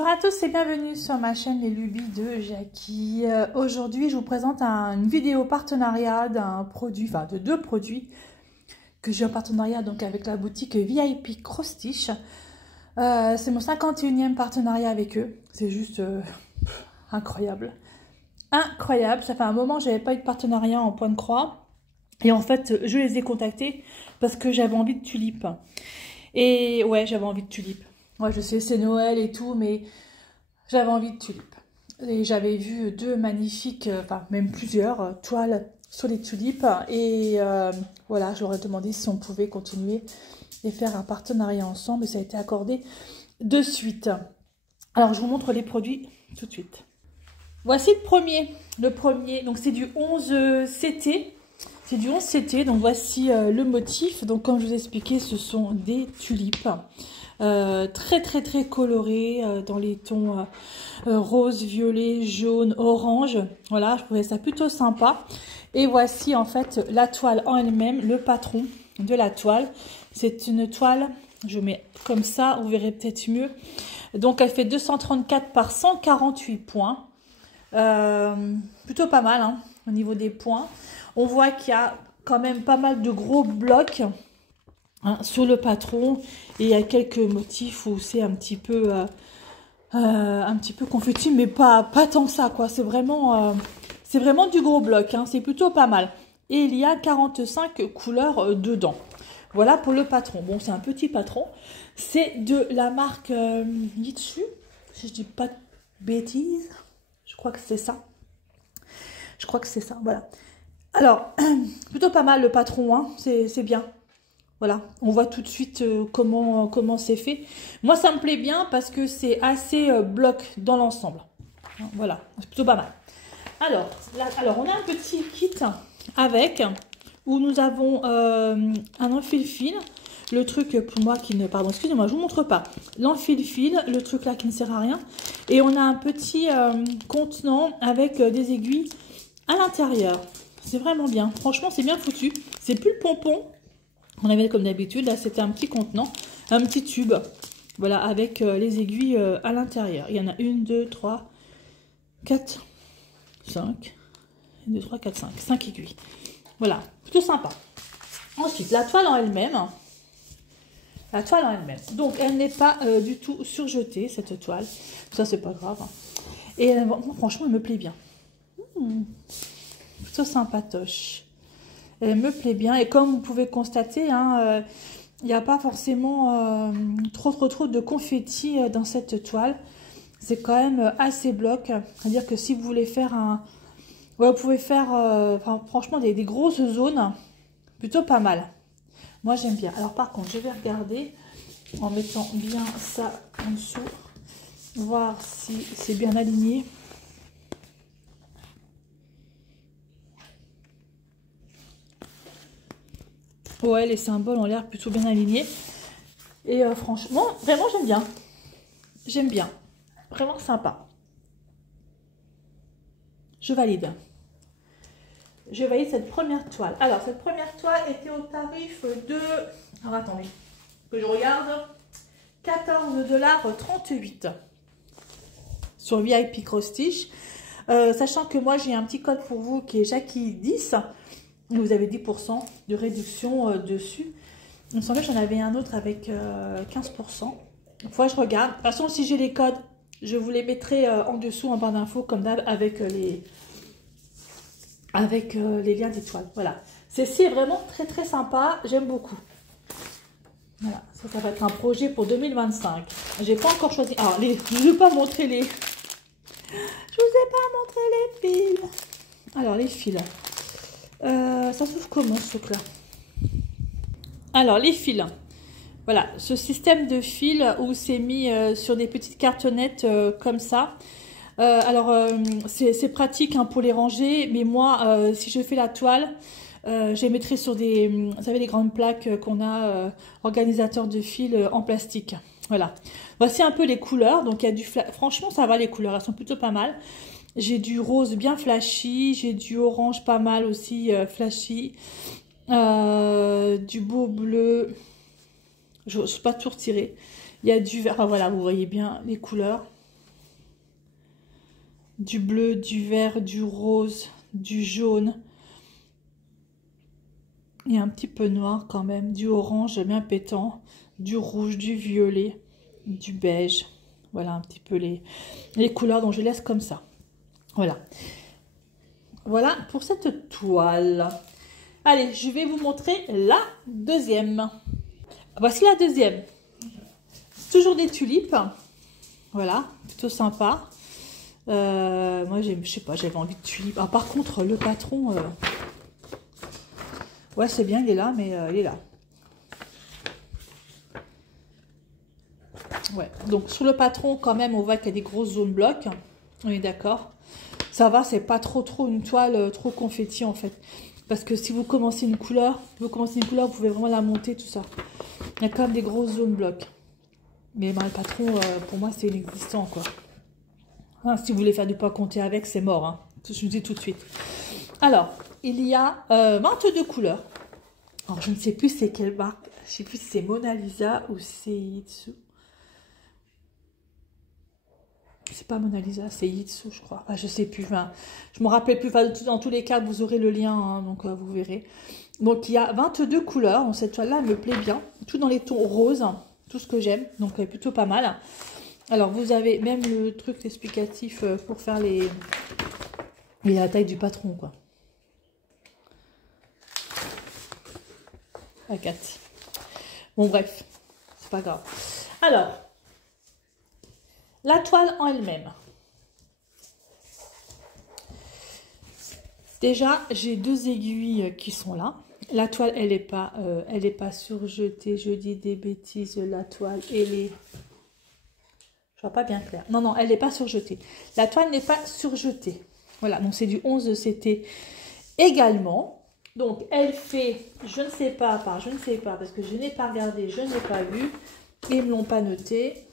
Bonjour à tous et bienvenue sur ma chaîne Les Lubies de Jackie. Aujourd'hui, je vous présente une vidéo partenariat d'un produit, enfin de deux produits que j'ai en partenariat donc avec la boutique VIP Cross-Stitch. C'est mon 51e partenariat avec eux. C'est juste incroyable. Incroyable. Ça fait un moment que je n'avais pas eu de partenariat en point de croix. Et en fait, je les ai contactés parce que j'avais envie de tulipes. Et ouais, j'avais envie de tulipes. Ouais, je sais, c'est Noël et tout, mais j'avais envie de tulipes. Et j'avais vu deux magnifiques, enfin même plusieurs toiles sur les tulipes. Et voilà, je leur ai demandé si on pouvait continuer et faire un partenariat ensemble. Et ça a été accordé de suite. Alors, je vous montre les produits tout de suite. Voici le premier. Le premier, donc c'est du 11 CT. C'est du 11 CT, donc voici le motif. Donc comme je vous ai expliqué, ce sont des tulipes. Très coloré dans les tons rose, violet, jaune, orange. Voilà, je trouvais ça plutôt sympa. Et voici en fait la toile en elle-même, le patron de la toile. C'est une toile, je mets comme ça, vous verrez peut-être mieux. Donc elle fait 234 par 148 points. Plutôt pas mal hein, au niveau des points. On voit qu'il y a quand même pas mal de gros blocs sur le patron, et il y a quelques motifs où c'est un petit peu confetti, mais pas tant que ça quoi. C'est vraiment du gros bloc hein. C'est plutôt pas mal, et il y a 45 couleurs dedans. Voilà pour le patron. Bon, c'est un petit patron, c'est de la marque Yitsu, si je dis pas de bêtises, je crois que c'est ça, voilà. Alors plutôt pas mal le patron hein. C'est bien. Voilà, on voit tout de suite comment c'est fait. Moi, ça me plaît bien parce que c'est assez bloc dans l'ensemble. Voilà, c'est plutôt pas mal. Alors, on a un petit kit avec, où nous avons un enfile-fil. Le truc pour moi qui ne... Pardon, excusez-moi, je ne vous montre pas. L'enfile-fil, le truc là qui ne sert à rien. Et on a un petit contenant avec des aiguilles à l'intérieur. C'est vraiment bien. Franchement, c'est bien foutu. C'est plus le pompon on avait comme d'habitude. Là, c'était un petit contenant, un petit tube, voilà, avec les aiguilles à l'intérieur. Il y en a 1, 2, 3, 4, 5, 1, 2, 3, 4, 5, 5 aiguilles. Voilà, plutôt sympa. Ensuite, la toile en elle-même. Donc, elle n'est pas du tout surjetée, cette toile. Ça, c'est pas grave. Et bon, franchement, elle me plaît bien. Plutôt sympatoche. Elle me plaît bien, et comme vous pouvez constater, hein, il n'y a pas forcément trop de confetti dans cette toile. C'est quand même assez bloc. C'est-à-dire que si vous voulez faire un... Ouais, vous pouvez faire franchement des grosses zones, plutôt pas mal. Moi j'aime bien. Alors par contre, je vais regarder en mettant bien ça en dessous, voir si c'est bien aligné. Ouais, les symboles ont l'air plutôt bien alignés. Et franchement, vraiment, j'aime bien. J'aime bien. Vraiment sympa. Je valide. Je valide cette première toile. Alors, cette première toile était au tarif de... Alors, attendez. Que je regarde. 14,38 $ sur VIP Cross-Stitch. Sachant que moi, j'ai un petit code pour vous qui est Jackie 10. Vous avez 10% de réduction dessus. Il me semblait que j'en avais un autre avec 15%. Il faut que je regarde. De toute façon, si j'ai les codes, je vous les mettrai en dessous, en barre d'infos, comme d'hab, avec les liens d'étoiles. Voilà. Ceci est vraiment très sympa. J'aime beaucoup. Voilà. Ça va être un projet pour 2025. J'ai pas encore choisi. Alors, je ne vais pas montrer les... Je vous ai pas montré les fils. Alors, les fils. Ça s'ouvre comment ce truc là? Alors les fils, voilà, ce système de fils où c'est mis sur des petites cartonnettes comme ça. C'est pratique hein, pour les ranger, mais moi si je fais la toile, je les mettrai sur des, vous savez, les grandes plaques qu'on a organisateurs de fils en plastique. Voilà, voici un peu les couleurs. Donc il y a du franchement ça va, les couleurs elles sont plutôt pas mal. J'ai du rose bien flashy, j'ai du orange pas mal aussi flashy, du beau bleu, je ne sais pas tout retirer. Il y a du vert, enfin voilà, vous voyez bien les couleurs. du bleu, du vert, du rose, du jaune. Et un petit peu noir quand même, du orange bien pétant, du rouge, du violet, du beige. Voilà un petit peu les couleurs, dont je laisse comme ça. Voilà. Voilà pour cette toile. Allez, je vais vous montrer la deuxième. Voici la deuxième. Toujours des tulipes. Voilà, plutôt sympa. Moi, je sais pas, j'avais envie de tulipes. Ah, par contre, le patron... ouais, c'est bien, il est là, mais il est là. Ouais, donc sur le patron, quand même, on voit qu'il y a des grosses zones blocs. On est d'accord. Ça va, c'est pas trop une toile trop confetti, en fait. Parce que si vous commencez une couleur, vous pouvez vraiment la monter, tout ça. Il y a quand même des grosses zones blocs. Mais ben, le patron, pour moi, c'est inexistant, quoi. Hein, si vous voulez faire du poids compté avec, c'est mort. Hein. Je vous dis tout de suite. Alors, il y a 22 couleurs. Alors, je ne sais plus c'est quelle marque. Je ne sais plus si c'est Mona Lisa ou c'est Itsu. C'est pas Mona Lisa, c'est Itsu, je crois. Ah, je sais plus. Enfin, je me rappelle plus. Enfin, dans tous les cas, vous aurez le lien, hein, donc vous verrez. Donc, il y a 22 couleurs. Donc, cette toile-là, elle me plaît bien. Tout dans les tons roses. Tout ce que j'aime. Donc, plutôt pas mal. Alors, vous avez même le truc explicatif pour faire la taille du patron, quoi. À 4. Bon, bref. C'est pas grave. Alors, la toile en elle-même. Déjà, j'ai 2 aiguilles qui sont là. La toile, elle n'est pas surjetée. Je dis des bêtises. La toile, elle est... Je vois pas bien clair. Non, non, elle n'est pas surjetée. La toile n'est pas surjetée. Voilà, donc c'est du 11 CT également. Donc, elle fait, je ne sais pas, parce que je n'ai pas regardé, je n'ai pas vu. Ils ne me l'ont pas noté.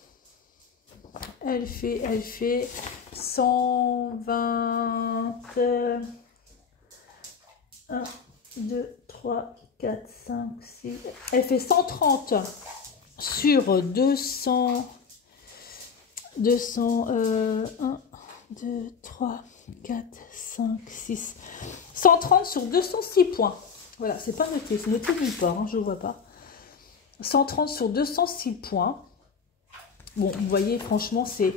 Elle fait 120... 1, 2, 3, 4, 5, 6... Elle fait 130 sur 200... 1, 2, 3, 4, 5, 6... 130 sur 206 points. Voilà, c'est pas noté. C'est noté nulle part, hein, je ne vois pas. 130 sur 206 points. Bon, vous voyez, franchement, c'est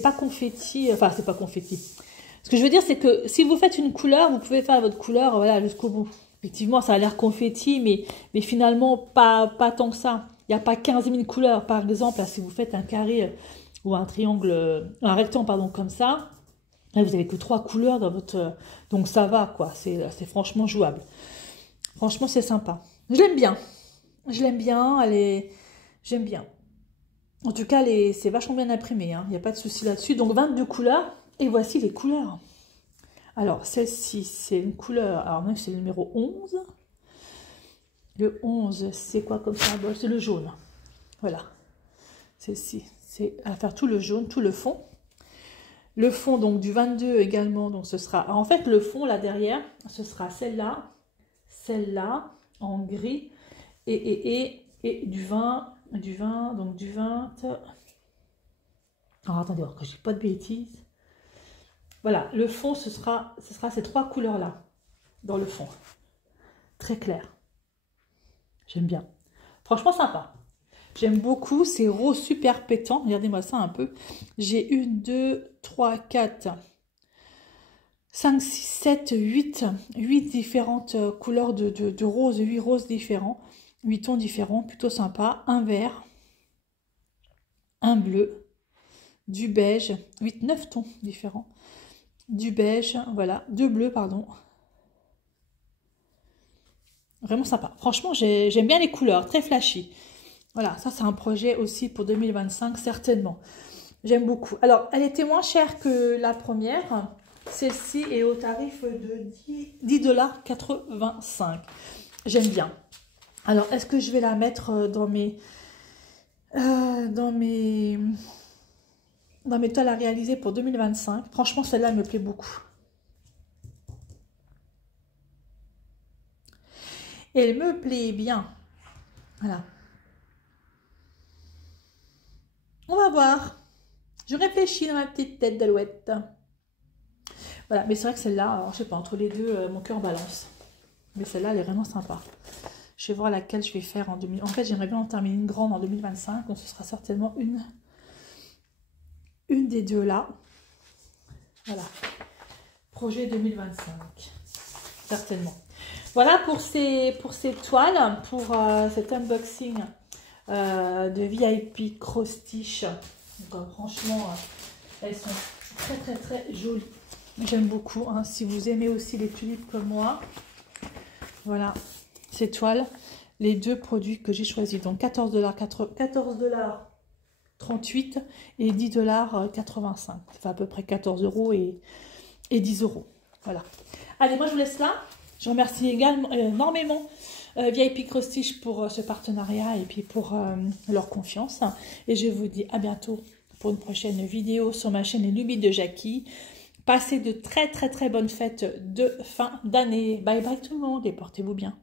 pas confetti. Enfin, c'est pas confetti. Ce que je veux dire, c'est que si vous faites une couleur, vous pouvez faire votre couleur voilà, jusqu'au bout. Effectivement, ça a l'air confetti, mais finalement, pas tant que ça. Il n'y a pas 15 000 couleurs. Par exemple, là, si vous faites un carré ou un triangle, un rectangle, pardon, comme ça, là, vous n'avez que 3 couleurs dans votre... Donc, ça va, quoi. C'est franchement jouable. Franchement, c'est sympa. Je l'aime bien. Je l'aime bien. J'aime bien. En tout cas, c'est vachement bien imprimé. Hein. Il n'y a pas de souci là-dessus. Donc, 22 couleurs. Et voici les couleurs. Alors, celle-ci, c'est une couleur... Alors, même, c'est le numéro 11. Le 11, c'est quoi comme symbole? C'est le jaune. Voilà. Celle-ci, c'est à faire tout le jaune, tout le fond. Le fond, donc, du 22 également. Donc, ce sera... Alors, en fait, le fond, là, derrière, ce sera celle-là, en gris. Et du 20, donc du 20... Alors, attendez, que je dis pas de bêtises. Voilà, le fond, ce sera ces 3 couleurs-là, dans le fond. Très clair. J'aime bien. Franchement, sympa. J'aime beaucoup, c'est rose super pétant. Regardez-moi ça un peu. J'ai 1, 2, 3, 4, 5, 6, 7, 8 différentes couleurs de rose, 8 roses différents. 8 tons différents, plutôt sympa. Un vert, un bleu, du beige, 9 tons différents. Du beige, voilà, 2 bleus, pardon. Vraiment sympa. Franchement, j'aime bien les couleurs, très flashy. Voilà, ça c'est un projet aussi pour 2025, certainement. J'aime beaucoup. Alors, elle était moins chère que la première. Celle-ci est au tarif de 10,85 $. J'aime bien. Alors, est-ce que je vais la mettre dans mes toiles à réaliser pour 2025? Franchement, celle-là me plaît beaucoup. Elle me plaît bien. Voilà. On va voir. Je réfléchis dans ma petite tête d'alouette. Voilà, mais c'est vrai que celle-là, je sais pas, entre les deux, mon cœur balance. Mais celle-là, elle est vraiment sympa. Je vais voir laquelle je vais faire en 2000. En fait, j'aimerais bien en terminer une grande en 2025. Donc, ce sera certainement une des deux là. Voilà. Projet 2025. Certainement. Voilà pour ces toiles, pour cet unboxing de VIP Cross Stitch. Donc, franchement, elles sont très très très jolies. J'aime beaucoup. Hein, si vous aimez aussi les tulipes comme moi. Voilà, ces toiles. Les deux produits que j'ai choisis. Donc 14,38 $ et 10,85 $. Ça fait à peu près 14 € et 10 €. Voilà. Allez, moi je vous laisse là. Je remercie également énormément VIP Cross Stitch pour ce partenariat et puis pour leur confiance. Et je vous dis à bientôt pour une prochaine vidéo sur ma chaîne Les Lubies de Jackie. Passez de très très très bonnes fêtes de fin d'année. Bye bye tout le monde et portez-vous bien.